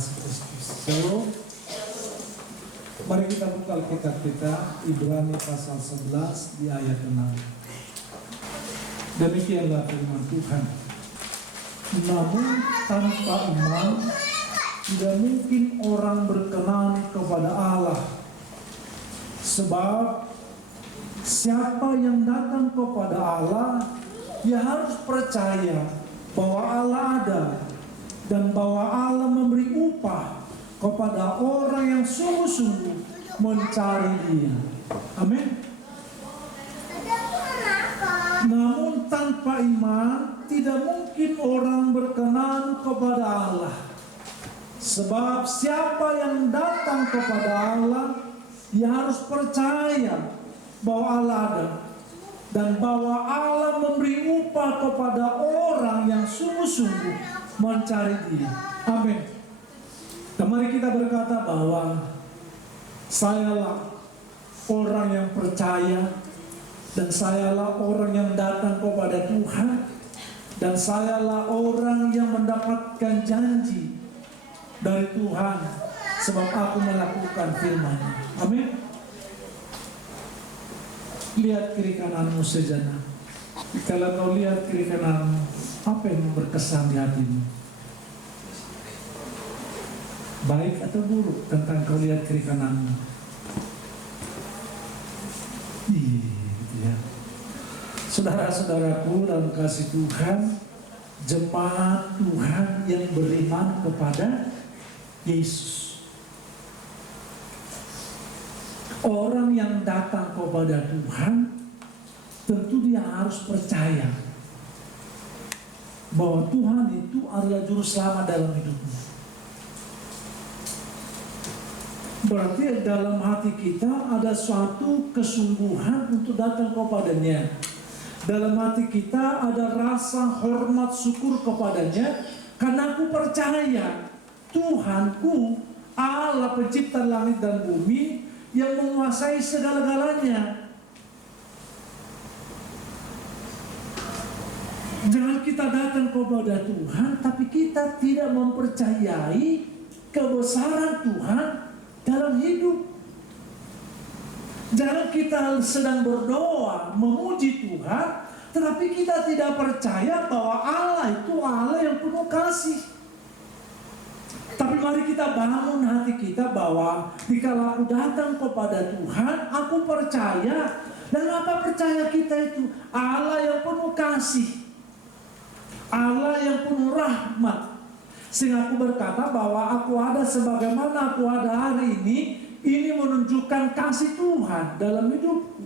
kasih Kristus. Shalom. Mari kita buka Alkitab kita, Ibrani pasal 11 di ayat 6. Demikianlah firman Tuhan. Namun tanpa iman tidak mungkin orang berkenan kepada Allah. Sebab siapa yang datang kepada Allah, ia harus percaya bahwa Allah ada dan bahwa Allah memberi upah kepada orang yang sungguh-sungguh mencari Dia. Amin. Namun tanpa iman tidak mungkin orang berkenan kepada Allah. Sebab siapa yang datang kepada Allah, ia harus percaya bahwa Allah ada dan bahwa Allah memberi upah kepada orang yang sungguh-sungguh mencari Dia. Amin. Dan mari kita berkata bahwa sayalah orang yang percaya, dan sayalah orang yang datang kepada Tuhan, dan sayalah orang yang mendapatkan janji dari Tuhan, sebab aku melakukan firman-Nya. Amin. Lihat kiri kananmu sejenak. Kalau kau lihat kiri kananmu, apa yang berkesan di hatimu? Baik atau buruk tentang kau lihat kiri kananmu? Gitu ya. Saudara-saudaraku dalam kasih Tuhan, jemaat Tuhan yang beriman kepada Yesus, orang yang datang kepada Tuhan, tentu dia harus percaya bahwa Tuhan itu adalah juru selamat dalam hidupnya. Berarti dalam hati kita ada suatu kesungguhan untuk datang kepadanya. Dalam hati kita ada rasa hormat syukur kepadanya, karena aku percaya Tuhanku, Allah pencipta langit dan bumi, yang menguasai segala-galanya. Jangan kita datang kepada Tuhan, tapi kita tidak mempercayai kebesaran Tuhan dalam hidup. Jangan kita sedang berdoa, memuji Tuhan, tetapi kita tidak percaya bahwa Allah itu Allah yang penuh kasih. Tapi mari kita bangun hati kita bahwa jika aku datang kepada Tuhan, aku percaya. Dan apa percaya kita itu? Allah yang penuh kasih, Allah yang penuh rahmat. Sehingga aku berkata bahwa aku ada sebagaimana aku ada hari ini menunjukkan kasih Tuhan dalam hidupku.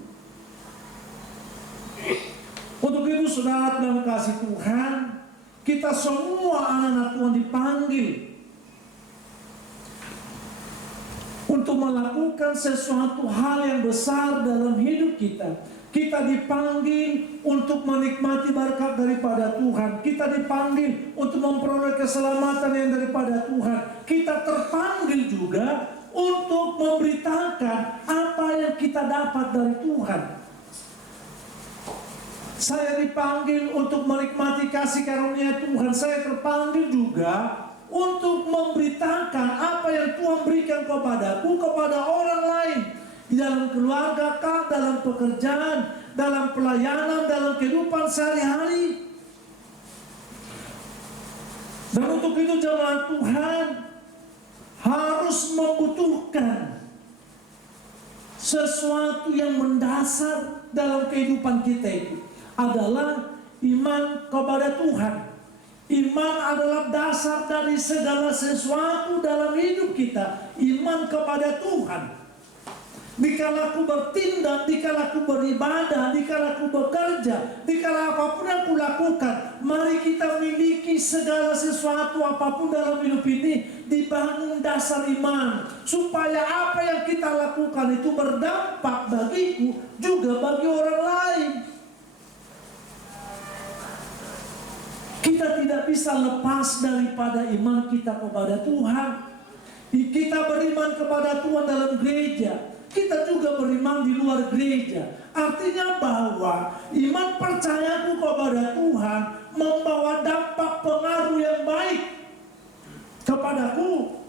Untuk itu saudara dalam kasih Tuhan, kita semua anak-anak Tuhan dipanggil untuk melakukan sesuatu hal yang besar dalam hidup kita. Kita dipanggil untuk menikmati berkat daripada Tuhan. Kita dipanggil untuk memperoleh keselamatan yang daripada Tuhan. Kita terpanggil juga untuk memberitakan apa yang kita dapat dari Tuhan. Saya dipanggil untuk menikmati kasih karunia Tuhan. Saya terpanggil juga untuk memberitakan apa yang Tuhan berikan kepadaku, kepada orang lain. Di dalam keluarga kah, dalam pekerjaan, dalam pelayanan, dalam kehidupan sehari-hari. Dan untuk itu jemaat Tuhan harus membutuhkan sesuatu yang mendasar dalam kehidupan kita itu adalah iman kepada Tuhan. Iman adalah dasar dari segala sesuatu dalam hidup kita. Iman kepada Tuhan. Dikala aku bertindak, dikala aku beribadah, dikala aku bekerja, dikala apapun yang aku lakukan, mari kita miliki segala sesuatu apapun dalam hidup ini dibangun dasar iman, supaya apa yang kita lakukan itu berdampak bagiku juga bagi orang lain. Kita tidak bisa lepas daripada iman kita kepada Tuhan. Kita beriman kepada Tuhan dalam gereja, kita juga beriman di luar gereja. Artinya bahwa iman percayaku kepada Tuhan membawa dampak pengaruh yang baik kepadaku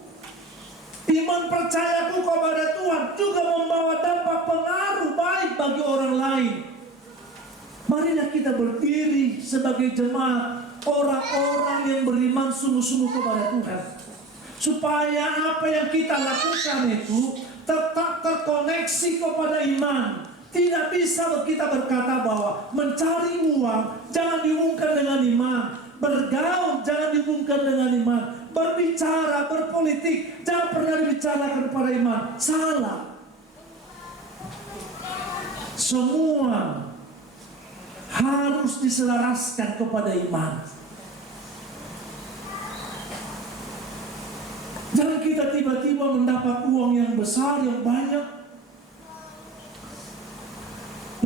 Iman percayaku kepada Tuhan juga membawa dampak pengaruh baik bagi orang lain. Marilah kita berdiri sebagai jemaat, orang-orang yang beriman sungguh-sungguh kepada Tuhan, supaya apa yang kita lakukan itu tetap terkoneksi kepada iman. Tidak bisa kita berkata bahwa mencari uang jangan dihubungkan dengan iman, bergaul jangan dihubungkan dengan iman, berbicara, berpolitik jangan pernah dibicarakan kepada iman. Salah. Semua harus diselaraskan kepada iman. Jangan kita tiba-tiba mendapat uang yang besar, yang banyak,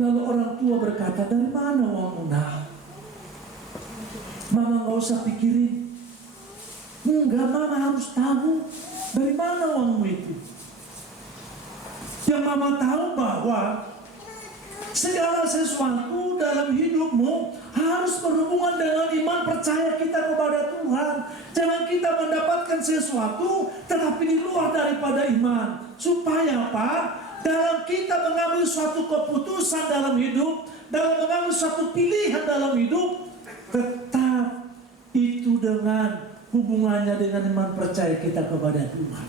lalu orang tua berkata, dari mana uangmu nak? Mama gak usah pikirin. Enggak, mama harus tahu dari mana uangmu itu. Yang mama tahu bahwa segala sesuatu dalam hidupmu harus berhubungan dengan iman percaya kita kepada Tuhan. Jangan kita mendapatkan sesuatu tetapi di luar daripada iman. Supaya apa? Dalam kita mengambil suatu keputusan dalam hidup, dalam mengambil suatu pilihan dalam hidup, tetap itu dengan hubungannya dengan iman percaya kita kepada Tuhan.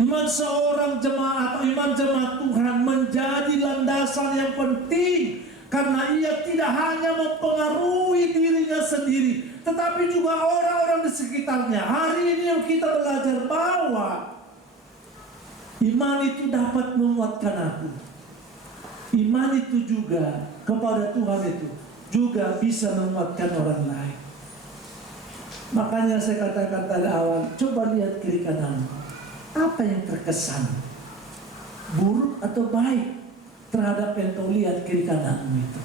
Iman seorang jemaat atau iman jemaat Tuhan menjadi landasan yang penting, karena ia tidak hanya mempengaruhi dirinya sendiri, tetapi juga orang-orang di sekitarnya. Hari ini yang kita belajar bahwa iman itu dapat menguatkan aku. Iman itu juga kepada Tuhan itu juga bisa menguatkan orang lain. Makanya saya katakan tadi awal, coba lihat kiri kananmu. Apa yang terkesan buruk atau baik terhadap yang kau lihat kiri kananmu itu?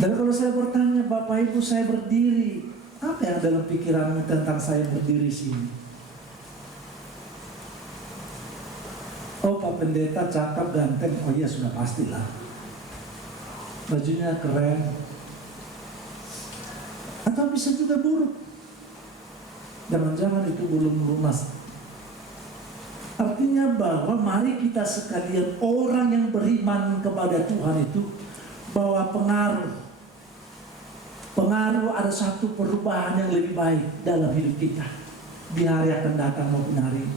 Dan kalau saya bertanya, Bapak Ibu saya berdiri, apa yang dalam pikiranmu tentang saya berdiri sini? Oh, Pak Pendeta cakep, ganteng. Oh iya, sudah pastilah. Bajunya keren. Atau bisa juga buruk. Jangan-jangan itu belum lunas. Artinya bahwa mari kita sekalian, orang yang beriman kepada Tuhan itu bahwa pengaruh ada satu perubahan yang lebih baik dalam hidup kita di hari akan datang maupun hari ini.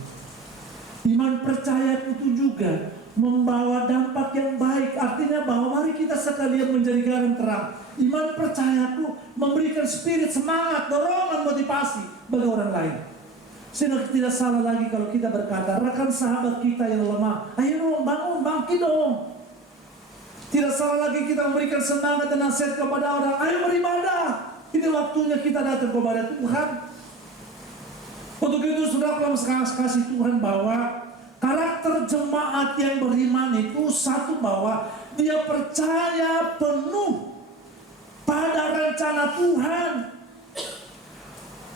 Iman percaya itu juga membawa dampak yang baik. Artinya bahwa mari kita sekalian menjadi garam terang. Iman percayaku memberikan spirit, semangat, dorongan, motivasi bagi orang lain. Sehingga tidak salah lagi kalau kita berkata, rekan sahabat kita yang lemah, ayo dong bangun, bangkit dong. Tidak salah lagi kita memberikan semangat dan nasihat kepada orang, ayo beribadah. Ini waktunya kita datang kepada Tuhan. Untuk itu saudara, kalau kasih Tuhan bahwa karakter jemaat yang beriman itu satu, bahwa dia percaya penuh pada rencana Tuhan.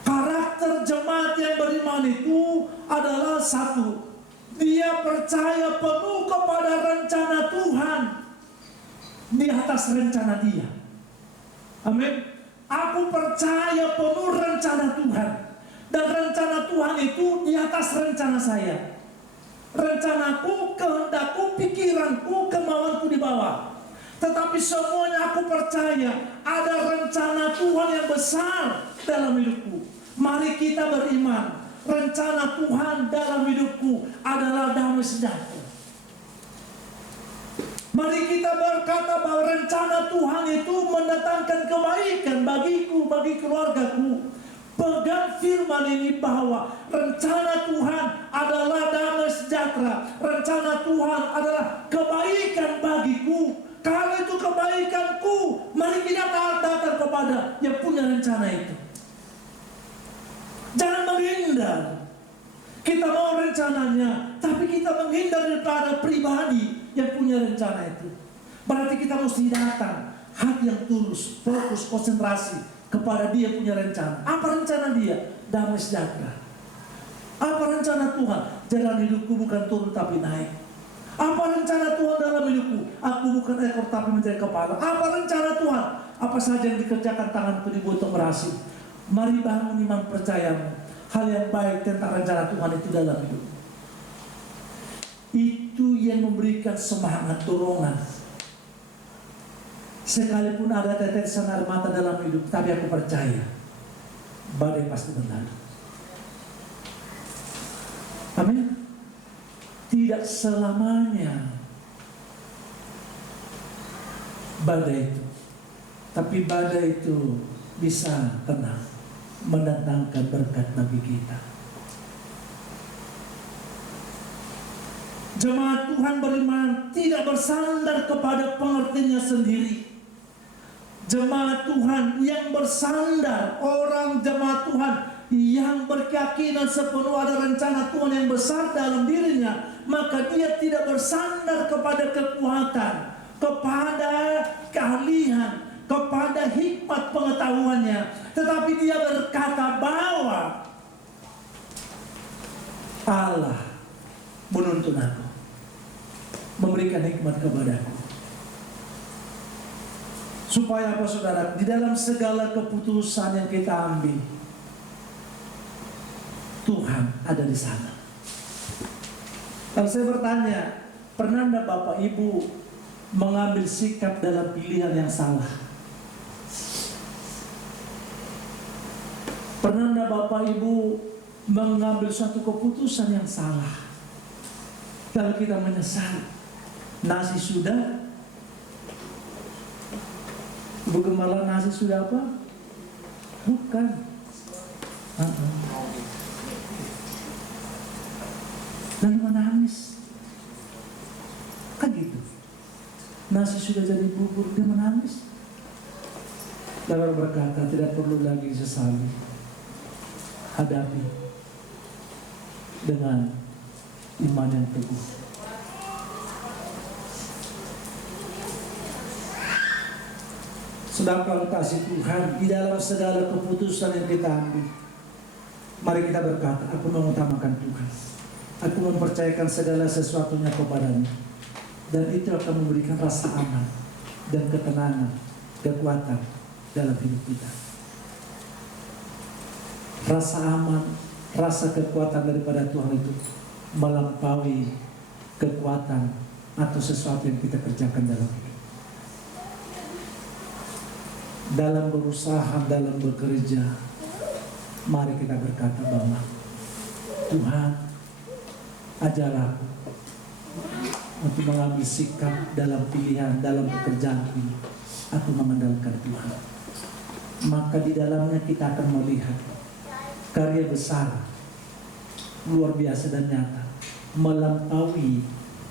Karakter jemaat yang beriman itu adalah satu, dia percaya penuh kepada rencana Tuhan di atas rencana dia. Amin. Aku percaya penuh rencana Tuhan, dan rencana Tuhan itu di atas rencana saya. Rencanaku, kehendakku, pikiranku, kemauanku di bawah. Tetapi semuanya aku percaya ada rencana Tuhan yang besar dalam hidupku. Mari kita beriman. Rencana Tuhan dalam hidupku adalah damai sejahtera. Mari kita berkata bahwa rencana Tuhan itu mendatangkan kebaikan bagiku, bagi keluargaku. Pegang firman ini bahwa rencana Tuhan adalah damai sejahtera. Rencana Tuhan adalah kebaikan bagiku. Kalau itu kebaikanku, mari kita datang kepada yang punya rencana itu. Jangan menghindar. Kita mau rencananya, tapi kita menghindar daripada pribadi yang punya rencana itu. Berarti kita mesti datang, hati yang tulus, fokus, konsentrasi kepada dia punya rencana. Apa rencana dia? Damai sejahtera. Apa rencana Tuhan? Jalan hidupku bukan turun tapi naik. Apa rencana Tuhan dalam hidupku? Aku bukan ekor tapi menjadi kepala. Apa rencana Tuhan? Apa saja yang dikerjakan tanganku dibuat untuk berhasil. Mari bangun iman percayamu. Hal yang baik tentang rencana Tuhan itu dalam hidup. Itu yang memberikan semangat, dorongan. Sekalipun ada tetesan air mata dalam hidup, tapi aku percaya badai pasti berlalu. Amin. Tidak selamanya badai itu, tapi badai itu bisa tenang, mendatangkan berkat bagi kita. Jemaat Tuhan beriman tidak bersandar kepada pengertiannya sendiri. Jemaat Tuhan yang bersandar, orang jemaat Tuhan yang berkeyakinan sepenuh ada rencana Tuhan yang besar dalam dirinya, maka dia tidak bersandar kepada kekuatan, kepada keahlian, kepada hikmat pengetahuannya, tetapi dia berkata bahwa Allah menuntun aku, memberikan hikmat kepadaku. Supaya apa saudara? Di dalam segala keputusan yang kita ambil, Tuhan ada di sana. Kalau saya bertanya, pernah enggak Bapak Ibu mengambil sikap dalam pilihan yang salah? Pernah enggak Bapak Ibu mengambil suatu keputusan yang salah? Kalau kita menyesal, nasi sudah, Ibu Gembala, nasi sudah apa? Bukan. Lalu menangis. Kan gitu. Nasi sudah jadi bubur, dia menangis. Lalu berkata, tidak perlu lagi sesali. Hadapi dengan iman yang teguh. Sedangkan kasih Tuhan di dalam segala keputusan yang kita ambil, mari kita berkata, aku mengutamakan Tuhan. Aku mempercayakan segala sesuatunya kepadanya. Dan itu akan memberikan rasa aman dan ketenangan, kekuatan dalam hidup kita. Rasa aman, rasa kekuatan daripada Tuhan itu melampaui kekuatan atau sesuatu yang kita kerjakan dalam hidup. Dalam berusaha, dalam bekerja, mari kita berkata bahwa Tuhan, ajarlah aku untuk mengambil sikap dalam pilihan, dalam pekerjaan ini. Aku mengandalkan Tuhan. Maka di dalamnya kita akan melihat karya besar, luar biasa dan nyata, melampaui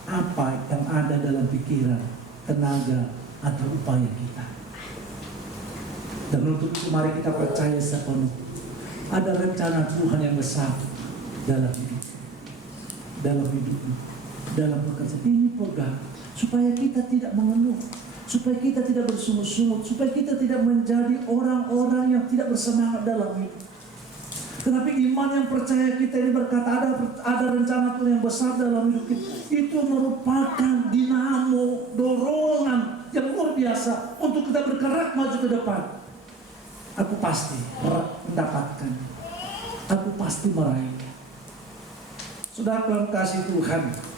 apa yang ada dalam pikiran, tenaga, atau upaya kita. Dan untuk itu mari kita percaya sepenuh ada rencana Tuhan yang besar dalam hidup, dalam pekerjaan ini. Pegang supaya kita tidak mengeluh, supaya kita tidak bersungut-sungut, supaya kita tidak menjadi orang-orang yang tidak bersemangat dalam hidup. Tetapi iman yang percaya kita ini berkata ada rencana Tuhan yang besar dalam hidup kita. Itu merupakan dinamo, dorongan yang luar biasa untuk kita bergerak maju ke depan. Aku pasti mendapatkan, aku pasti meraihnya. Sudah dalam kasih Tuhan.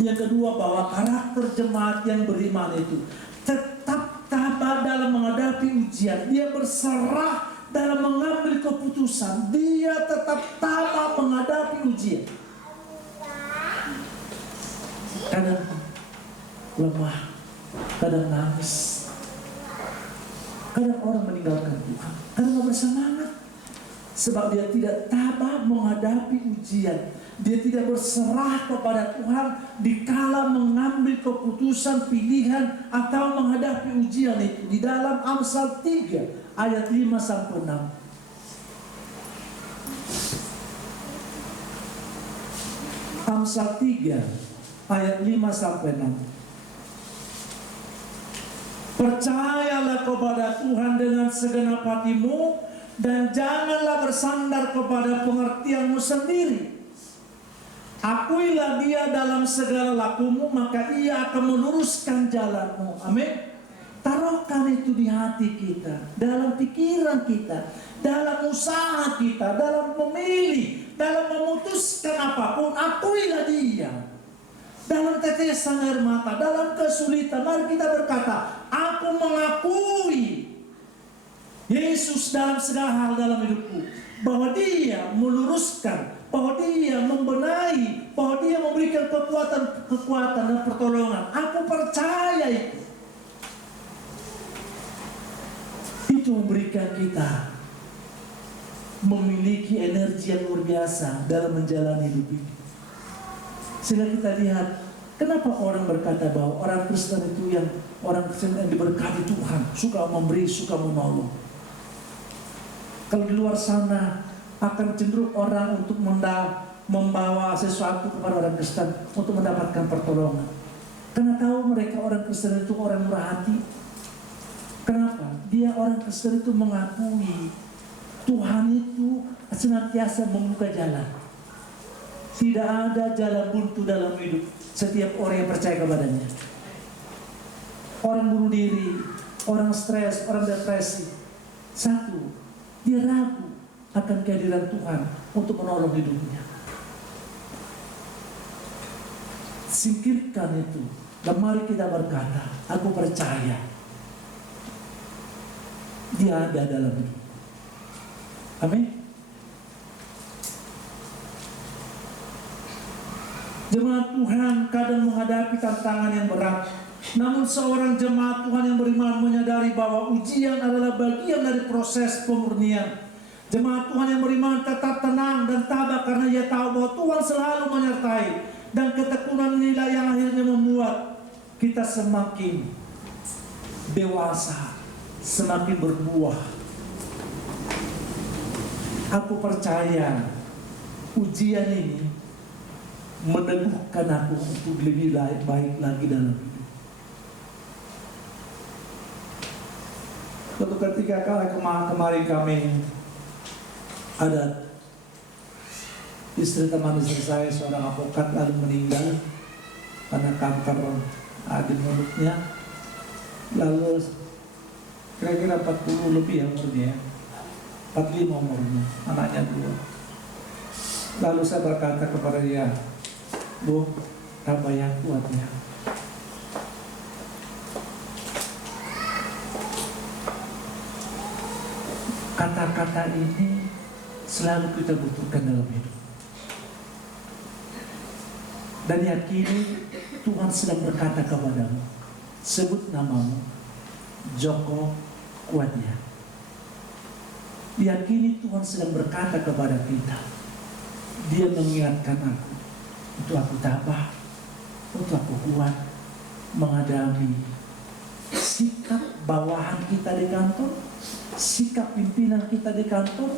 Yang kedua, bahwa karakter jemaat yang beriman itu tetap tabah dalam menghadapi ujian. Dia berserah dalam mengambil keputusan. Dia tetap tabah menghadapi ujian. Kadang lemah, kadang nangis, kadang orang meninggalkan Tuhan, kadang gak bersemangat. Sebab dia tidak tabah menghadapi ujian. Dia tidak berserah kepada Tuhan dikala mengambil keputusan, pilihan, atau menghadapi ujian itu. Di dalam Amsal 3 ayat 5-6. Amsal 3 ayat 5-6. Percayalah kepada Tuhan dengan segenap hatimu, dan janganlah bersandar kepada pengertianmu sendiri. Akuilah dia dalam segala lakumu, maka ia akan meluruskan jalanmu. Amin. Taruhkan itu di hati kita, dalam pikiran kita, dalam usaha kita, dalam memilih, dalam memutuskan apapun. Akuilah dia. Dalam tetesan air mata, dalam kesulitan, mari kita berkata, aku mengakui Yesus dalam segala hal dalam hidupku, bahwa dia meluruskan, bahwa dia membenahi, bahwa dia memberikan kekuatan dan pertolongan. Aku percaya itu. Itu memberikan kita memiliki energi yang luar biasa dalam menjalani hidup ini. Sehingga kita lihat, kenapa orang berkata bahwa orang Kristen itu yang orang Kristen yang diberkati Tuhan, suka memberi, suka menolong. Kalau di luar sana akan cenderung orang untuk membawa sesuatu kepada orang Kristen untuk mendapatkan pertolongan. Karena tahu mereka orang Kristen itu orang murah hati. Kenapa? Dia orang Kristen itu mengakui Tuhan itu senantiasa membuka jalan. Tidak ada jalan buntu dalam hidup setiap orang yang percaya kepadanya. Orang bunuh diri, orang stres, orang depresi, satu, dia ragu akan kehadiran Tuhan untuk menolong hidupnya. Singkirkan itu, dan mari kita berkata, aku percaya dia ada dalam hidup. Amin. Jemaat Tuhan kadang menghadapi tantangan yang berat. Namun seorang jemaat Tuhan yang beriman menyadari bahwa ujian adalah bagian dari proses pemurnian. Jemaat Tuhan yang beriman tetap tenang dan tabah karena ia tahu bahwa Tuhan selalu menyertai. Dan ketekunan inilah yang akhirnya membuat kita semakin dewasa, semakin berbuah. Aku percaya ujian ini meneguhkan aku untuk lebih baik lagi dalam hidup. Suatu ketika kemarin kami ada istri teman istri saya, seorang avokat, lalu meninggal karena kanker di mulutnya. Lalu kira-kira 40 lebih ya umurnya, 45 umurnya, anaknya 2. Lalu saya berkata kepada dia, Bu, tambah yang kuat ya. Kata-kata ini selalu kita butuhkan dalam hidup. Dan yakini Tuhan sedang berkata kepadamu, sebut namamu, Joko, kuat ya. Yakini Tuhan sedang berkata kepada kita, dia mengingatkan aku, untuk aku tabah, untuk aku kuat menghadapi sikap bawahan kita di kantor, sikap pimpinan kita di kantor,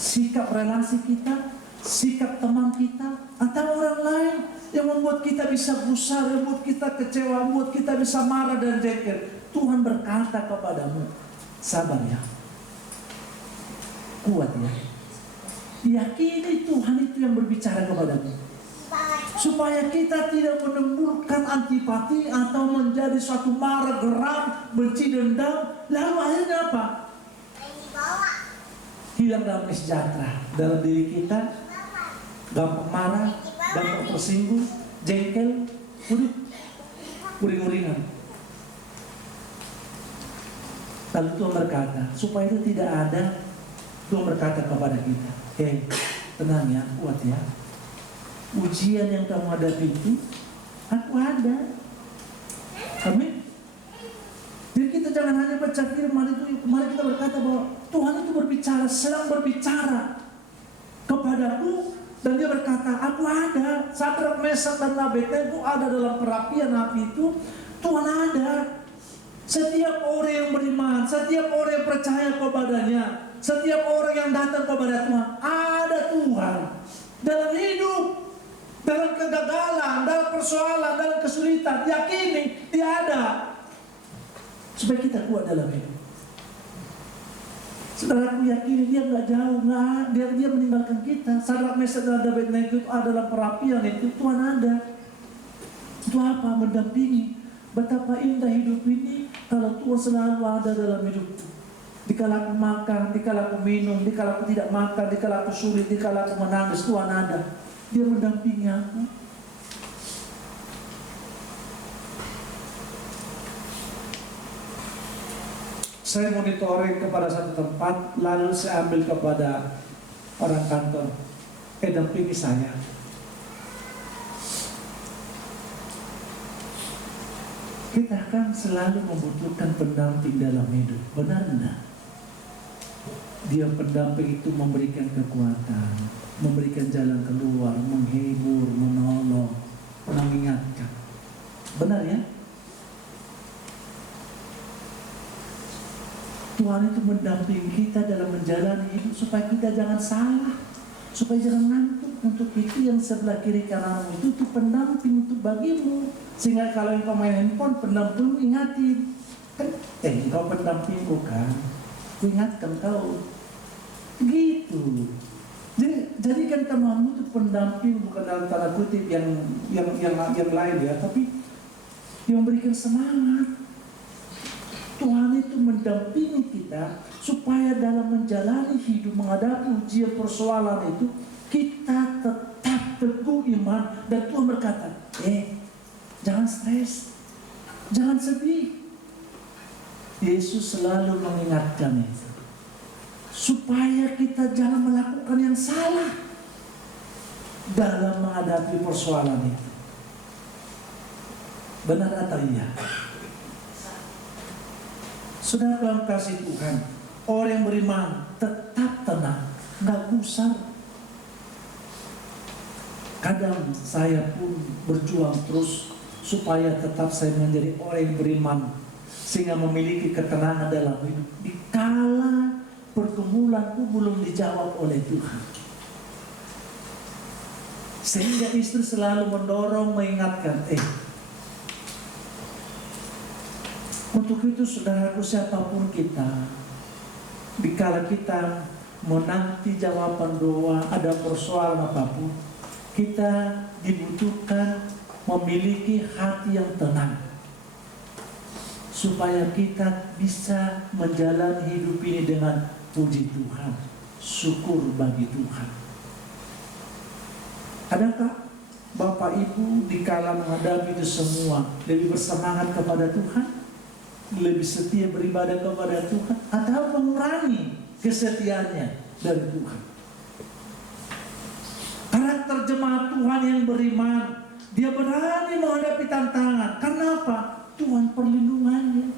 sikap relasi kita, sikap teman kita, atau orang lain yang membuat kita bisa gusar, yang membuat kita kecewa, membuat kita bisa marah dan jengkel. Tuhan berkata kepadamu, sabar ya, kuat ya. Yakini Tuhan itu yang berbicara kepadamu, supaya kita tidak menimbulkan antipati atau menjadi suatu marah, geram, benci, dendam. Lalu akhirnya apa? Hilang damai sejahtera dalam diri kita, gampang marah, gampang tersinggung, jengkel, uring-uringan. Lalu Tuhan berkata, supaya itu tidak ada, Tuhan berkata kepada kita, tenang ya, kuat ya. Ujian yang kamu hadapi itu, aku ada. Amin. Jadi kita jangan hanya baca firman itu, mari kita berkata bahwa Tuhan itu berbicara, sedang berbicara kepadaku, dan dia berkata, aku ada. Sadrak, Mesak, dan Abednego ada dalam perapian api itu. Tuhan ada. Setiap orang yang beriman, setiap orang yang percaya kepadanya, setiap orang yang datang kepada Tuhan, ada Tuhan dalam hidup. Dalam kegagalan, dalam persoalan, dalam kesulitan, yakini dia ada. Supaya kita kuat dalam hidup. Saudara yakini dia nggak jauh, dia meninggalkan kita. Sadrak Mesak dan Abednego itu adalah perapian itu, Tuhan ada. Itu apa? Mendampingi. Betapa indah hidup ini kalau Tuhan selalu ada dalam hidupku. Dikala aku makan, dikala aku minum, dikala aku tidak makan, dikala aku sulit, dikala aku menangis, Tuhan ada. Dia mendampingi aku. Saya monitoring kepada satu tempat, lalu saya ambil kepada orang kantor, dampingi saya. Kita kan selalu membutuhkan pendamping dalam hidup, benar enggak? Dia pendamping itu memberikan kekuatan, memberikan jalan keluar, menghibur, menolong, mengingatkan. Benar ya? Tuhan itu mendampingi kita dalam menjalani hidup supaya kita jangan salah, supaya jangan ngantuk. Untuk itu yang sebelah kiri kananmu itu pendamping untuk bagimu. Sehingga kalau engkau main handphone, pendampingmu ingatin. Kan, engkau pendampingku kan, ku ingatkan kau. Gitu. Jadi jadikan temanmu itu pendamping, bukan dalam tanda kutip yang lain ya, tapi yang memberikan semangat. Tuhan itu mendampingi kita supaya dalam menjalani hidup, menghadapi ujian persoalan itu, kita tetap teguh iman. Dan Tuhan berkata, jangan stres, jangan sedih. Yesus selalu mengingatkan itu, supaya kita jangan melakukan yang salah dalam menghadapi persoalan itu. Benar atau iya? Saudara dalam kasih Tuhan, orang yang beriman tetap tenang, nggak gusar. Kadang saya pun berjuang terus supaya tetap saya menjadi orang yang beriman, sehingga memiliki ketenangan dalam hidup. Dikala pergumulanku belum dijawab oleh Tuhan, sehingga istri selalu mendorong, mengingatkan, untuk itu saudaraku, siapapun kita, dikala kita menanti jawaban doa, ada persoalan apapun, kita dibutuhkan memiliki hati yang tenang, supaya kita bisa menjalani hidup ini dengan puji Tuhan, syukur bagi Tuhan. Adakah Bapak Ibu dikala menghadapi itu semua lebih bersemangat kepada Tuhan, lebih setia beribadah kepada Tuhan, atau mengurangi kesetiaannya dari Tuhan? Karakter jemaat Tuhan yang beriman, dia berani menghadapi tantangan. Kenapa? Tuhan perlindungannya.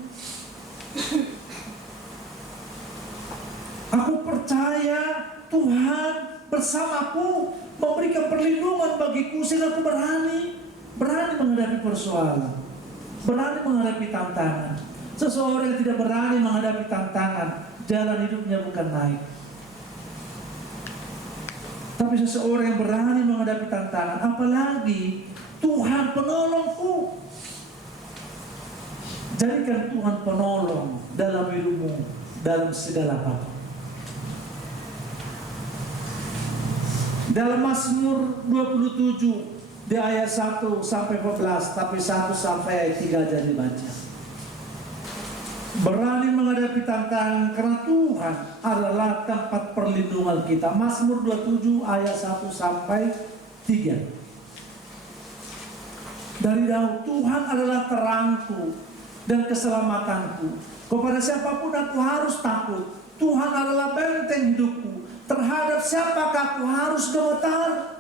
Aku percaya Tuhan bersamaku, memberikan perlindungan bagiku, sehingga aku berani menghadapi persoalan, berani menghadapi tantangan. Seseorang yang tidak berani menghadapi tantangan, jalan hidupnya bukan naik. Tapi seseorang yang berani menghadapi tantangan, apalagi Tuhan penolongku. Jadikan Tuhan penolong dalam hidupmu, dalam segala hal. Dalam Mazmur 27 di ayat 1 sampai 14, tapi 1 sampai ayat 3 aja dibaca. Berani menghadapi tantangan karena Tuhan adalah tempat perlindungan kita. Mazmur 27 ayat 1 sampai 3. Dari Daud, Tuhan adalah terangku dan keselamatanku. Kepada siapapun aku harus takut. Tuhan adalah benteng hidupku. Terhadap siapakah aku harus gemetar?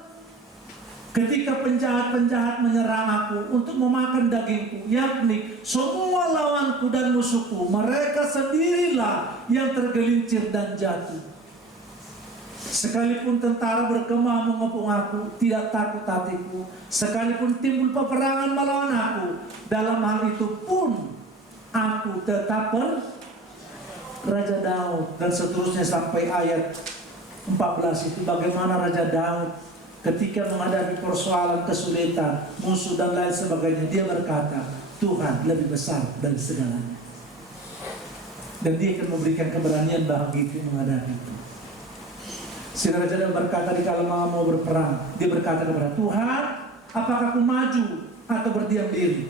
Ketika penjahat-penjahat menyerang aku untuk memakan dagingku, yakni semua lawanku dan musuhku, mereka sendirilah yang tergelincir dan jatuh. Sekalipun tentara berkemah mengepung aku, tidak takut hatiku. Sekalipun timbul peperangan melawan aku, dalam hal itu pun aku tetap Raja Daud. Dan seterusnya sampai ayat 14 itu bagaimana Raja Daud ketika menghadapi persoalan, kesulitan, musuh dan lain sebagainya, dia berkata, Tuhan lebih besar dari segalanya. Dan dia akan memberikan keberanian bagi itu menghadapi itu. Sehingga Raja Daud berkata di kala mau berperang, dia berkata kepada Tuhan, apakah aku maju atau berdiam diri?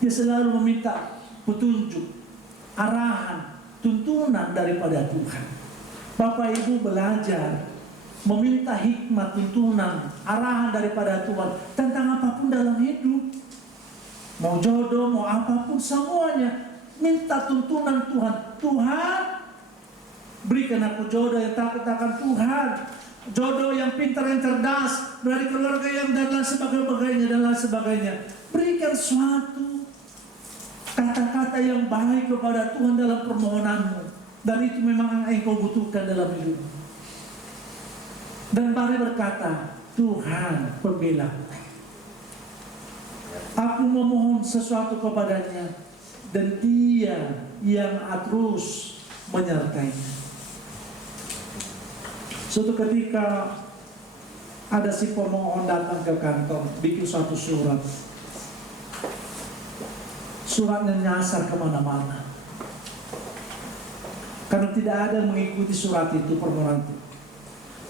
Dia selalu meminta petunjuk, arahan, tuntunan daripada Tuhan. Bapak Ibu belajar meminta hikmat, tuntunan, arahan daripada Tuhan tentang apapun dalam hidup. Mau jodoh, mau apapun, semuanya minta tuntunan Tuhan. Tuhan, berikan aku jodoh yang takut akan Tuhan, jodoh yang pintar, yang cerdas, dari keluarga yang dan lain sebagainya, dan lain sebagainya. Berikan suatu kata-kata yang baik kepada Tuhan dalam permohonanmu, dan itu memang yang engkau butuhkan dalam hidup. Dan mari berkata, Tuhan pembela, aku memohon sesuatu kepadanya, dan Dia yang terus menyertainya. Suatu ketika ada si pemohon datang ke kantor, bikin suatu surat. Suratnya nyasar kemana-mana, karena tidak ada yang mengikuti surat itu, permohonan itu.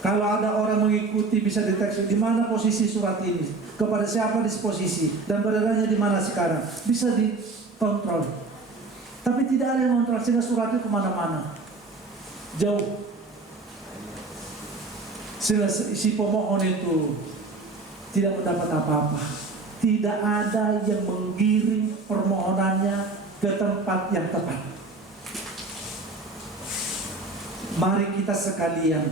Kalau ada orang mengikuti, bisa deteksi di mana posisi surat ini, kepada siapa disposisi, dan beradanya di mana sekarang, bisa dikontrol. Tapi tidak ada yang kontrol, sehingga surat itu kemana-mana, jauh. Sehingga si pemohon itu tidak mendapat apa-apa. Tidak ada yang menggiring permohonannya ke tempat yang tepat. Mari kita sekalian,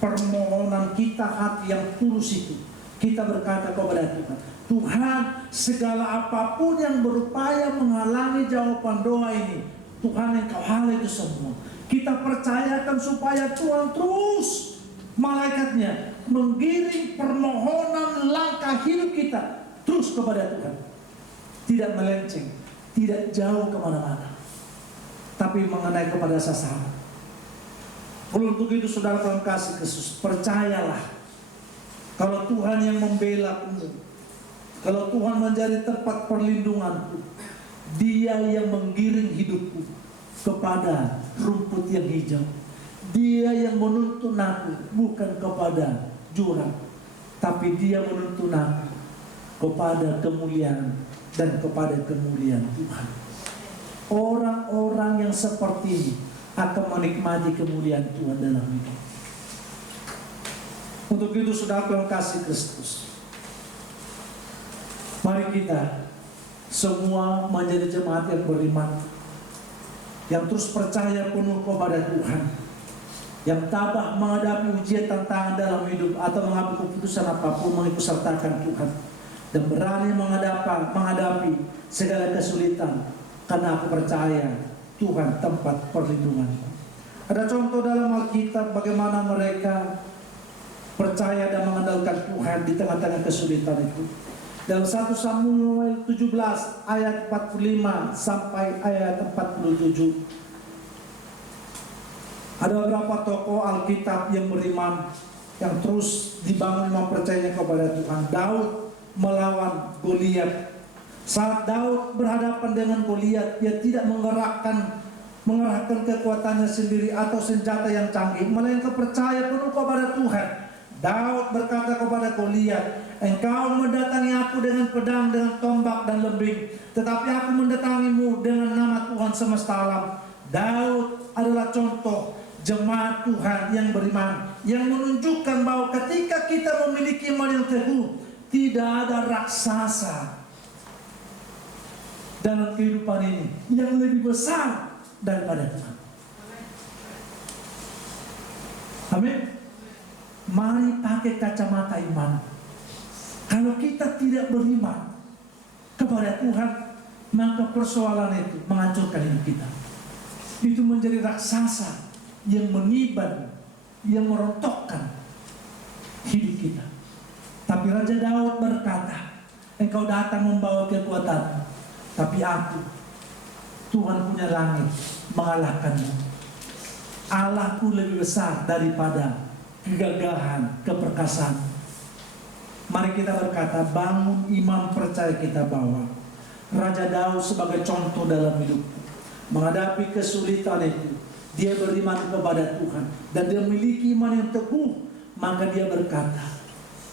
permohonan kita, hati yang tulus itu, kita berkata kepada Tuhan, Tuhan, segala apapun yang berupaya menghalangi jawaban doa ini, Tuhan Engkau hal itu semua. Kita percayakan supaya Tuhan terus malaikatnya menggiring permohonan langkah hidup kita terus kepada Tuhan. Tidak melenceng, tidak jauh kemana-mana, tapi mengenai kepada sasaran. Untuk itu saudara dalam kasih Kristus, percayalah kalau Tuhan yang membela kamu, kalau Tuhan menjadi tempat perlindunganku, Dia yang menggiring hidupku kepada rumput yang hijau, Dia yang menuntun aku bukan kepada jurang, tapi Dia menuntun aku kepada kemuliaan dan kepada kemuliaan Tuhan. Orang-orang yang seperti ini akan menikmati kemuliaan Tuhan dalam hidup. Untuk itu saudara yang kasih Kristus, mari kita semua menjadi jemaat yang beriman, yang terus percaya penuh kepada Tuhan, yang tabah menghadapi ujian tantangan dalam hidup atau mengambil keputusan apapun mengikutsertakan Tuhan, dan berani menghadapi segala kesulitan, karena aku percaya Tuhan tempat perlindungan. Ada contoh dalam Alkitab bagaimana mereka percaya dan mengandalkan Tuhan di tengah-tengah kesulitan itu. Dalam 1 Samuel 17 ayat 45 sampai ayat 47. Ada beberapa tokoh Alkitab yang beriman, yang terus dibangun mempercayai kepada Tuhan. Daud melawan Goliat. Saat Daud berhadapan dengan Goliat, dia tidak mengerahkan kekuatannya sendiri atau senjata yang canggih, melainkan percaya penuh kepada Tuhan. Daud berkata kepada Goliat, engkau mendatangi aku dengan pedang, dengan tombak dan lembing, tetapi aku mendatangimu dengan nama Tuhan semesta alam. Daud adalah contoh jemaat Tuhan yang beriman, yang menunjukkan bahwa ketika kita memiliki iman yang teguh, tidak ada raksasa dalam kehidupan ini yang lebih besar daripada Tuhan. Amin. Mari pakai kacamata iman. Kalau kita tidak beriman kepada Tuhan, maka persoalan itu menghancurkan hidup kita. Itu menjadi raksasa yang meniban, yang merontokkan hidup kita. Tapi Raja Daud berkata, engkau datang membawa kekuatan, tapi aku, Tuhan punya langit, mengalahkanmu. Allahku lebih besar daripada kegagahan, keperkasaan. Mari kita berkata, bangun iman percaya kita bahwa Raja Daud sebagai contoh dalam hidupku. menghadapi kesulitan itu, dia beriman kepada Tuhan dan dia memiliki iman yang teguh, maka dia berkata,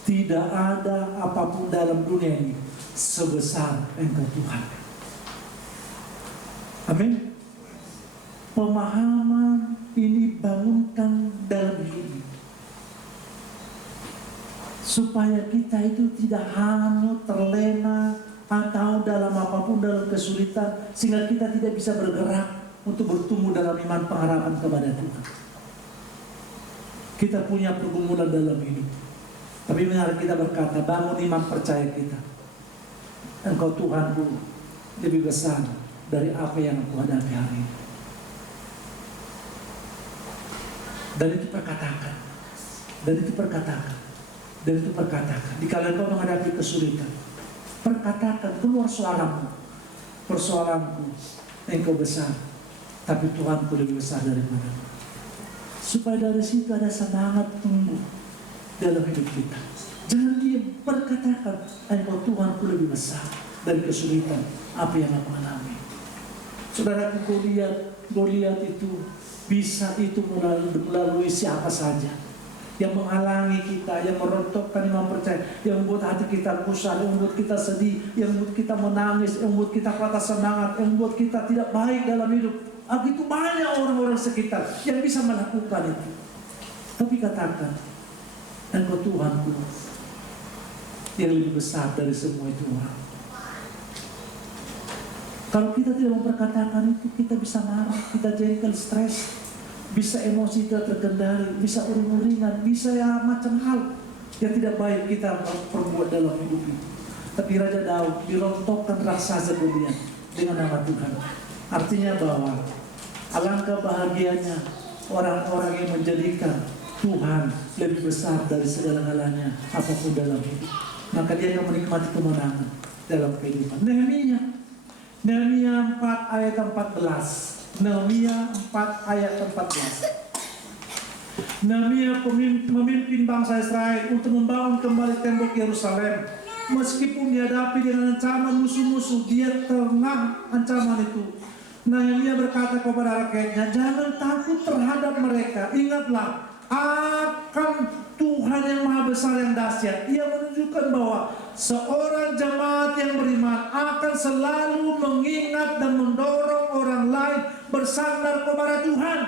tidak ada apapun dalam dunia ini sebesar Engkau Tuhan. Amin. Pemahaman ini bangunkan dalam diri, supaya kita itu tidak hanyut, terlena, atau dalam apapun dalam kesulitan, sehingga kita tidak bisa bergerak untuk bertumbuh dalam iman pengharapan kepada Tuhan. Kita punya pergumulan dalam hidup, tapi benar kita berkata, bangun iman percaya kita. Engkau Tuhanku lebih besar dari apa yang aku hadapi hari ini. Dan itu perkatakan, dan itu perkatakan, dan itu perkatakan. Dikala engkau menghadapi kesulitan, perkatakan, keluar suaramu, persoalanku engkau besar, tapi Tuhanku lebih besar daripada. Supaya dari situ ada semangat tumbuh dalam hidup kita. Jangan diam, perkatakan, engkau Tuhanku lebih besar dari kesulitan apa yang aku alami. Saudaraku, Goliat itu bisa itu melalui siapa saja yang menghalangi kita, yang merontokkan iman percaya, yang membuat hati kita gusar, yang membuat kita sedih, yang membuat kita menangis, yang membuat kita patah semangat, yang membuat kita tidak baik dalam hidup. Begitu banyak orang-orang sekitar yang bisa melakukan itu. Tapi katakan, engkau Tuhanku yang lebih besar dari semua itu orang. Kalau kita tidak memperkatakan itu, kita bisa marah, kita jengkel, stres, bisa emosi tidak terkendali, bisa uring-uringan, bisa ya macam hal yang tidak baik kita perbuat dalam hidup ini. Tapi Raja Daud dirontokkan raksasa Goliat dengan nama Tuhan. Artinya bahwa alangkah bahagianya orang-orang yang menjadikan Tuhan lebih besar dari segala-galanya apapun dalam hidup. Maka dia akan menikmati kemenangan dalam kehidupan. Nehemia 4 ayat 14. Nehemia 4 ayat 14. Nehemia memimpin bangsa Israel untuk membangun kembali tembok Yerusalem. Meskipun dihadapi dengan ancaman musuh-musuh, dia tenang ancaman itu. Nehemia berkata kepada rakyatnya, jangan takut terhadap mereka. Ingatlah akan Tuhan yang Maha Besar yang dahsyat. Ia menunjukkan bahwa seorang jemaat yang beriman akan selalu mengingat dan mendorong orang lain bersandar kepada Tuhan.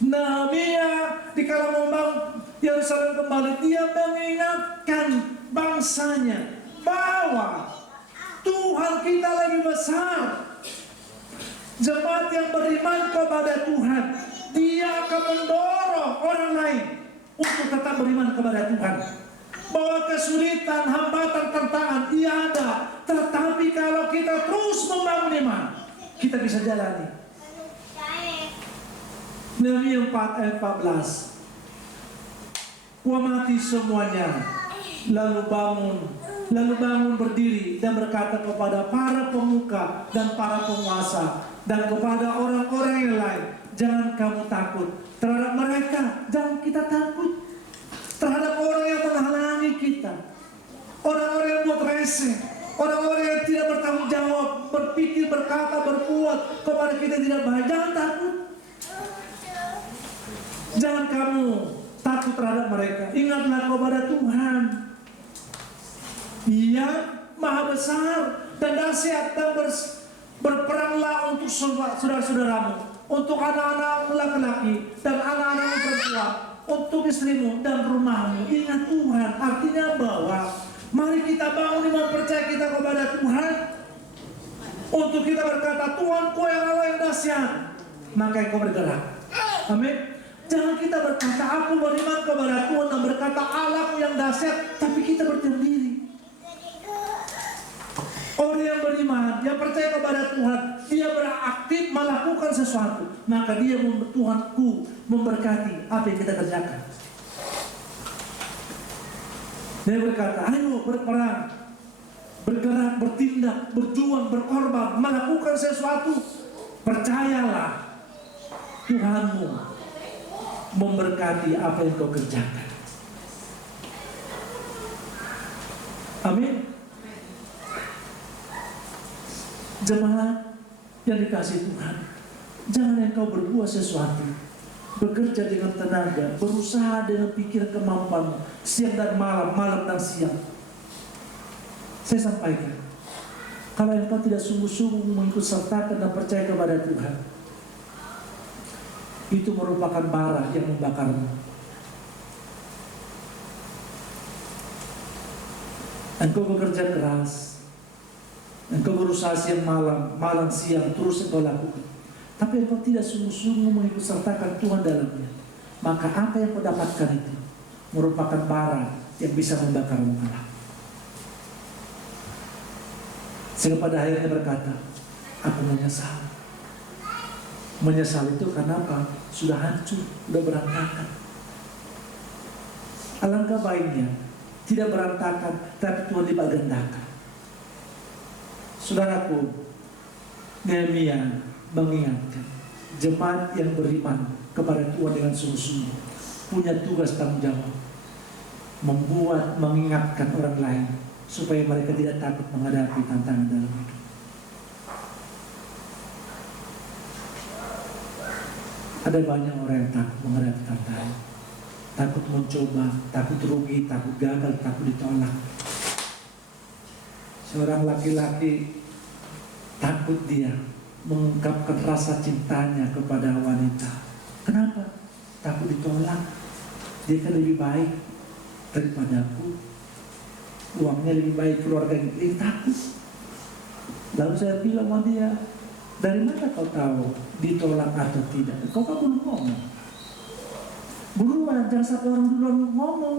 Nehemia dikala membangun Yerusalem kembali, dia mengingatkan bangsanya bahwa Tuhan kita lebih besar. Jemaat yang beriman kepada Tuhan, dia akan mendorong orang lain untuk tetap beriman kepada Tuhan. Bahwa kesulitan, hambatan, tantangan, ia ada. Tetapi kalau kita terus membangun iman, kita bisa jalani. Nehemia 4 ayat 14. Kuamati semuanya, lalu bangun berdiri dan berkata kepada para pemuka dan para penguasa dan kepada orang-orang yang lain, jangan kamu takut terhadap mereka, jangan kita takut terhadap orang yang menghalangi kita, orang-orang yang buat reseh, orang-orang yang tidak bertanggung jawab, berpikir, berkata, berbuat kepada kita tidak baik. Jangan takut, jangan kamu takut terhadap mereka. Ingatlah kepada Tuhan, Dia Maha Besar dan dahsyat, dan berperanglah untuk saudara-saudaramu, untuk anak-anakmu laki-laki dan anak-anakmu perempuan, untuk istrimu dan rumahmu. Ingat Tuhan. Artinya bahwa mari kita bangun iman percaya kita kepada Tuhan, untuk kita berkata, Tuhan Kau yang Allah yang dahsyat, maka Kau bergerak. Amin. Jangan kita berkata aku beriman kepada Tuhan dan berkata Allahku yang dahsyat, tapi kita berdiam diri. Orang yang beriman, yang percaya kepada Tuhan, dia beraktif melakukan sesuatu, maka dia Tuhanku memberkati apa yang kita kerjakan. Dia berkata, ayo berperang, bergerak, bertindak, berjuang, berkorban, melakukan sesuatu. Percayalah, Tuhanmu memberkati apa yang kau kerjakan. Amin. Jemaat, yang dikasih Tuhan, jangan engkau berbuat sesuatu, bekerja dengan tenaga, berusaha dengan pikiran kemampuan, siang dan malam, malam dan siang. Saya sampaikan, kalau engkau tidak sungguh-sungguh mengikut sertakan dan percaya kepada Tuhan, itu merupakan bara yang membakarmu. Engkau bekerja keras, engkau berusaha siang malam, malam siang, terus engkau lakukan, tapi engkau tidak sungguh-sungguh mengikut sertakan Tuhan dalamnya, maka apa yang kau dapatkan itu merupakan bara yang bisa membakarmu kelak. Sehingga pada akhirnya berkata, aku menyesal. Menyesal itu karena apa? Sudah hancur, sudah berantakan. Alangkah baiknya tidak berantakan, tapi Tuhan lipat gandakan. Saudaraku, Nehemia mengingatkan jemaat yang beriman kepada Tuhan dengan sungguh-sungguh punya tugas tanggung jawab, membuat, mengingatkan orang lain supaya mereka tidak takut menghadapi tantangan dalam hidup. Ada banyak orang yang takut menghadapi tantangan, takut mencoba, takut rugi, takut gagal, takut ditolak. Seorang laki-laki takut dia mengungkapkan rasa cintanya kepada wanita. Kenapa? Takut ditolak. Dia kan lebih baik daripada aku, uangnya lebih baik, keluarganya. Dia takut. Lalu saya bilang sama dia, dari mana kau tahu ditolak atau tidak? Kau kan belum ngomong. Buruan, jangan sampai orang duluan ngomong.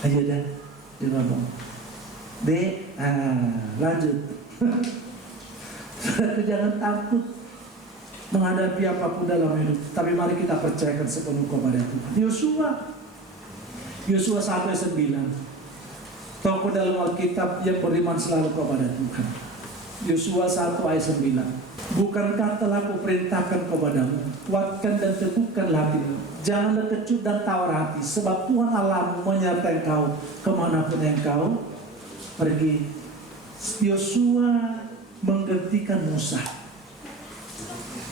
Ayo dah, dia ngomong. Lanjut. Jangan takut menghadapi apapun dalam hidup, tapi mari kita percayakan sepenuh kepada Tuhan. Yosua 1 ayat 9. Tokoh dalam Alkitab yang beriman selalu kepada Tuhan. Yosua 1 ayat 9. Bukankah telah kuperintahkan kepadamu, kuatkan dan teguhkanlah hatimu, janganlah kecut dan tawar hati, sebab Tuhan Allahmu menyertai engkau kemanapun engkau pergi. Yosua menggantikan Musa.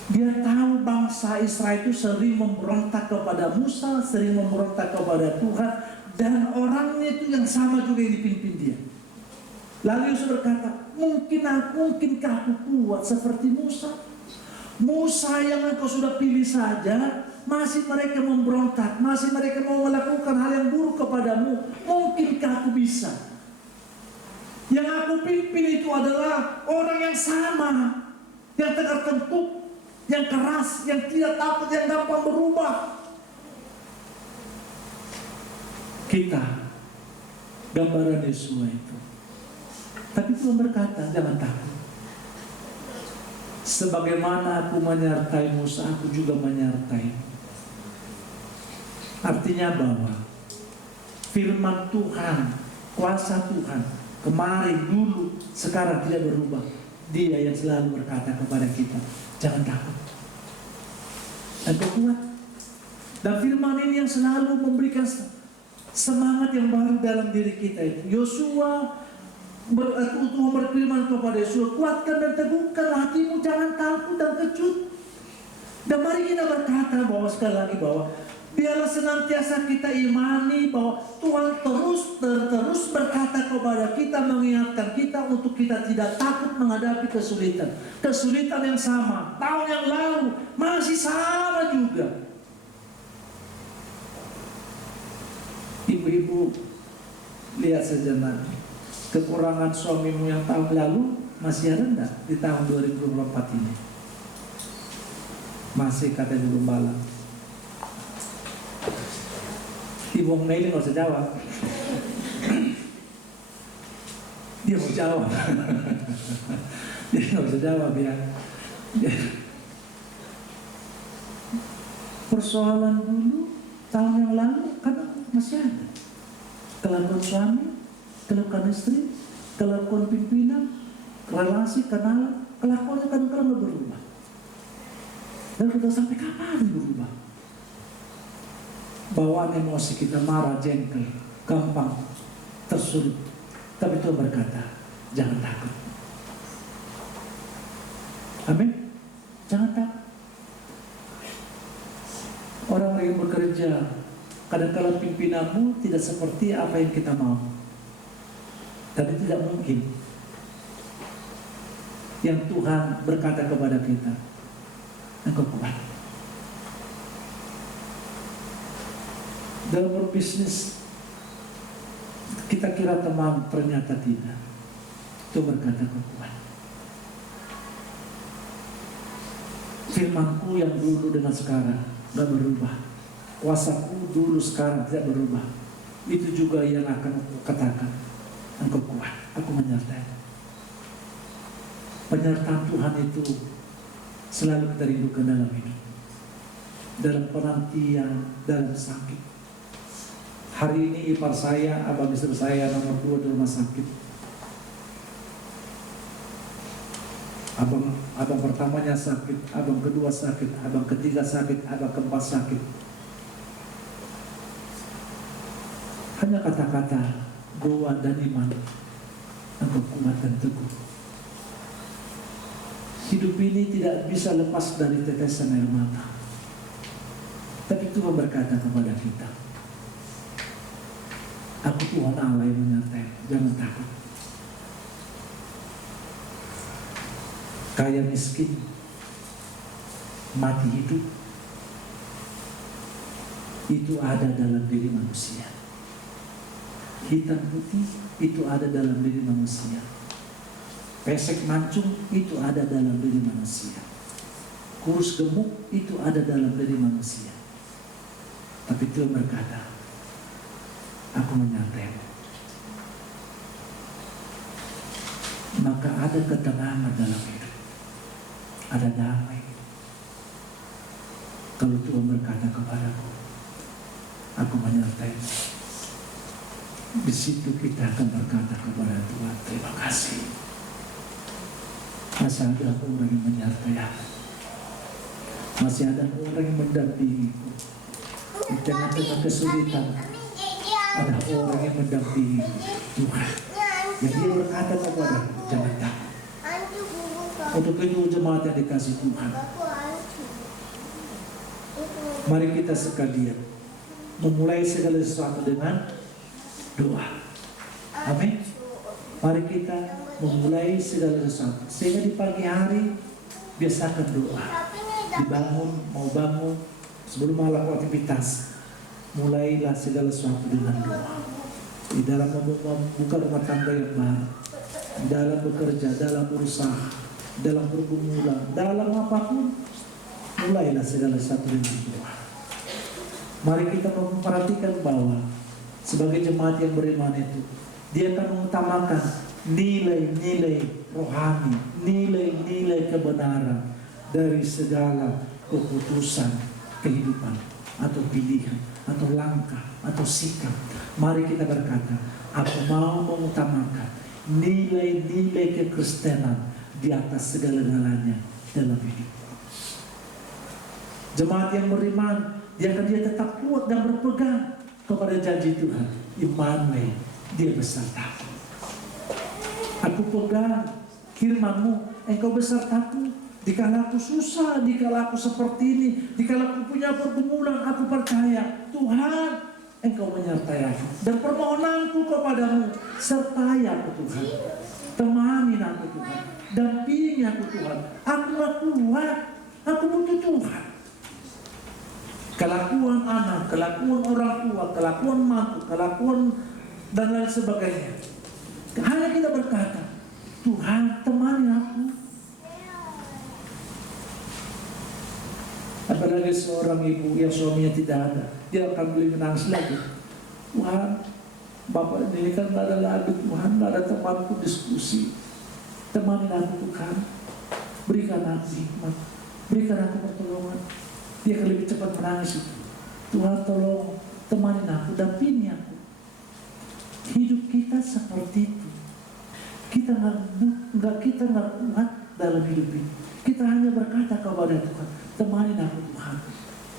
Dia tahu bangsa Israel itu sering memberontak kepada Musa, sering memberontak kepada Tuhan, dan orangnya itu yang sama juga yang dipimpin dia. Lalu Yosua berkata, mungkinkah aku kuat seperti Musa? Musa yang engkau sudah pilih saja, masih mereka memberontak, masih mereka mau melakukan hal yang buruk kepadamu. Mungkinkah aku bisa? Yang aku pimpin itu adalah orang yang sama, yang tegar tengkuk, yang keras, yang tidak takut, yang gampang berubah. Kita gambaran Yosua itu. Tapi Tuhan berkata, jangan takut. Sebagaimana aku menyertai Musa, aku juga menyertai. Artinya bahwa firman Tuhan, kuasa Tuhan, kemarin, dulu, sekarang tidak berubah. Dia yang selalu berkata kepada kita, jangan takut. Engkau kuat. Dan firman ini yang selalu memberikan semangat yang baru dalam diri kita itu. Yosua berfirman kepada Yosua, kuatkan dan teguhkan hatimu, jangan takut dan kecut. Dan mari kita berkata bahwa sekali lagi bahwa biarlah senantiasa kita imani bahwa Tuhan terus berkata kepada kita, mengingatkan kita untuk kita tidak takut menghadapi kesulitan. Kesulitan yang sama tahun yang lalu masih sama juga. Ibu-ibu, lihat sejenak. Kekurangan suamimu yang tahun lalu masih ada enggak di tahun 2024 ini? Masih, kata Ibu Gembala. Ibu Meli nggak usah jawab. Dia mau jawab. Dia nggak usah jawab ya. Persoalan dulu tahun yang lalu kan masih ada. Kelakuan suami, kelakuan istri, kelakuan pimpinan, relasi, kenalan, kelakuannya kadang-kadang nggak berubah. Dan kita sampai kapan berubah? Bawaan emosi kita marah, jengkel, gampang tersulut. Tapi Tuhan berkata, jangan takut. Kadang-kala pimpinanmu tidak seperti apa yang kita mau. Tapi tidak mungkin yang Tuhan berkata kepada kita, engkau kuat. Dalam berbisnis, kita kira teman, ternyata tidak. Itu berkata engkau kuat. Firmanku yang dulu dengan sekarang tidak berubah. Kuasaku dulu sekarang tidak berubah. Itu juga yang akan aku katakan, engkau kuat, aku menyertai. Penyertaan Tuhan itu selalu kita rindukan dalam hidup, dalam penantian, dalam sakit. Hari ini ipar saya, abang istri saya nomor 2 di rumah sakit. Abang pertamanya sakit, abang kedua sakit, abang ketiga sakit, abang keempat sakit. Hanya kata-kata doa dan iman, engkau kuat dan teguh. Hidup ini tidak bisa lepas dari tetesan air mata. Tapi Tuhan berkata kepada kita, aku Tuhan Allah yang menyertai, jangan takut. Kaya miskin, mati hidup, itu ada dalam diri manusia. Hitam putih itu ada dalam diri manusia. Pesek mancung itu ada dalam diri manusia. Kurus gemuk itu ada dalam diri manusia. Tapi Tuhan berkata, aku menyertai-mu. Maka ada ketenangan dalam hidup, ada damai. Kalau Tuhan berkata kepadaku, aku menyertai-mu, di situ kita akan berkata kepada Tuhan, terima kasih. Masih ada orang yang menyertai aku, masih ada orang yang mendampingiku di tengah-tengah kesulitan. Ada orang yang mendampingi Tuhan, yang dia berkata kepada, jangan takut. Untuk itu jemaat yang dikasih Tuhan, mari kita sekalian memulai segala sesuatu dengan doa. Amin. Mari kita memulai segala sesuatu. Sehingga di pagi hari biasakan doa. Dibangun, mau bangun, sebelum melakukan aktivitas, mulailah segala sesuatu dengan doa. Di dalam membuka rumah tangga yang baru, dalam bekerja, dalam berusaha, dalam pergumulan, dalam apapun, mulailah segala sesuatu dengan doa. Mari kita memperhatikan bahwa sebagai jemaat yang beriman itu, dia akan mengutamakan nilai-nilai rohani, nilai-nilai kebenaran dari segala keputusan kehidupan atau pilihan atau langkah atau sikap. Mari kita berkata, aku mau mengutamakan nilai-nilai kekristenan di atas segala-galanya dalam hidup. Jemaat yang beriman, dia tetap kuat dan berpegang kepada janji Tuhan. Immanuel, dia besertaku. Aku pegang firman-Mu, engkau besertaku. Dikala aku susah, dikala aku seperti ini, dikala aku punya pergumulan, aku percaya Tuhan, engkau menyertai aku. Dan permohonanku kepadamu, sertai aku Tuhan. Temani aku Tuhan, dampingi aku Tuhan. Aku gak kuat, aku butuh Tuhan. Kelakuan anak, kelakuan orang tua, kelakuan mantu, kelakuan dan lain sebagainya. Hanya kita berkata, Tuhan temani aku. Apalagi seorang ibu yang suaminya tidak ada, dia akan beli menangis lagi. Tuhan, Bapak ini kan tidak ada lagi, Tuhan, tidak ada temanku diskusi. Temani aku Tuhan, berikan aku hikmat, berikan aku pertolongan. Dia akan lebih cepat menangis itu. Tuhan tolong temani aku, dampingi aku. Hidup kita seperti itu. Kita nggak kuat dalam hidup ini. Kita hanya berkata kepada Tuhan, temani aku Tuhan,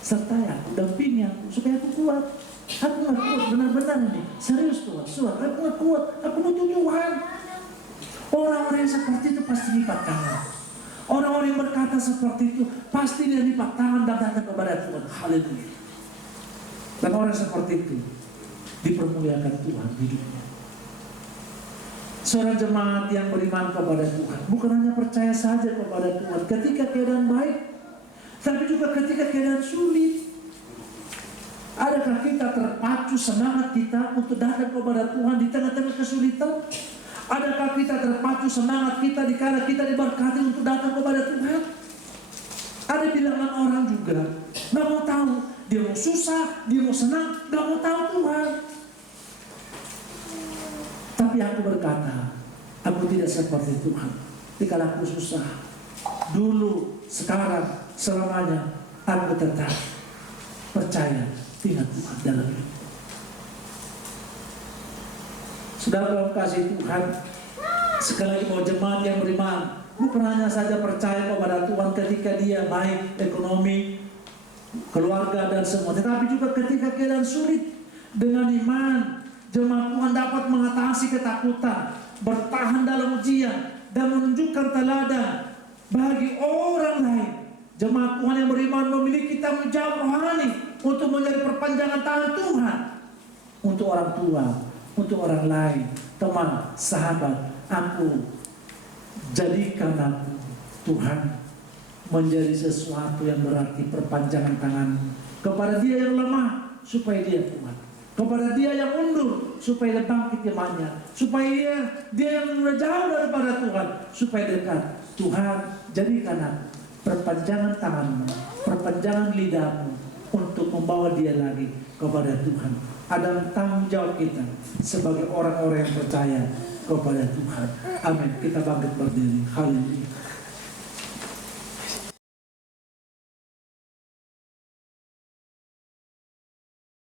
sertai aku, dampingi aku supaya aku kuat. Aku nggak kuat benar-benar ini. Serius Tuhan, aku nggak kuat. Aku butuh Tuhan. Orang-orang yang seperti itu pasti lipat tangan. Orang-orang yang berkata seperti itu pasti dia lipat tangan dan datang kepada Tuhan. Haleluya. Dan orang seperti itu dipermuliakan Tuhan hidupnya. Seorang jemaat yang beriman kepada Tuhan bukan hanya percaya saja kepada Tuhan ketika keadaan baik, tapi juga ketika keadaan sulit. Adakah kita terpacu semangat kita untuk datang kepada Tuhan di tengah-tengah kesulitan? Adakah kita terpacu semangat kita dikala kita diberkati untuk datang kepada Tuhan? Ada bilangan orang juga nggak mau tahu, dia mau susah, dia mau senang, nggak mau tahu Tuhan. Tapi aku berkata, aku tidak seperti Tuhan. Dikala aku susah, dulu, sekarang, selamanya, aku tetap percaya dengan Tuhan dalam hidup. Saudara kasih Tuhan, sekali lagi bahwa jemaat yang beriman bukan hanya saja percaya kepada Tuhan ketika dia baik ekonomi, keluarga dan semua, tetapi juga ketika keadaan sulit. Dengan iman, jemaat Tuhan dapat mengatasi ketakutan, bertahan dalam ujian, dan menunjukkan teladan bagi orang lain. Jemaat Tuhan yang beriman memiliki tanggung jawab rohani untuk menjadi perpanjangan tangan Tuhan untuk orang tua, untuk orang lain, teman, sahabat. Aku jadikan aku Tuhan menjadi sesuatu yang berarti perpanjangan tangan kepada dia yang lemah supaya dia kuat, kepada dia yang mundur supaya dia bangkit imannya, supaya dia yang jauh daripada Tuhan supaya dekat. Tuhan, jadikan aku perpanjangan tanganmu, perpanjangan lidahmu untuk membawa dia lagi kepada Tuhan. Ada tanggung jawab kita sebagai orang-orang yang percaya kepada Tuhan. Amin. Kita bangkit berdiri. Haleluya.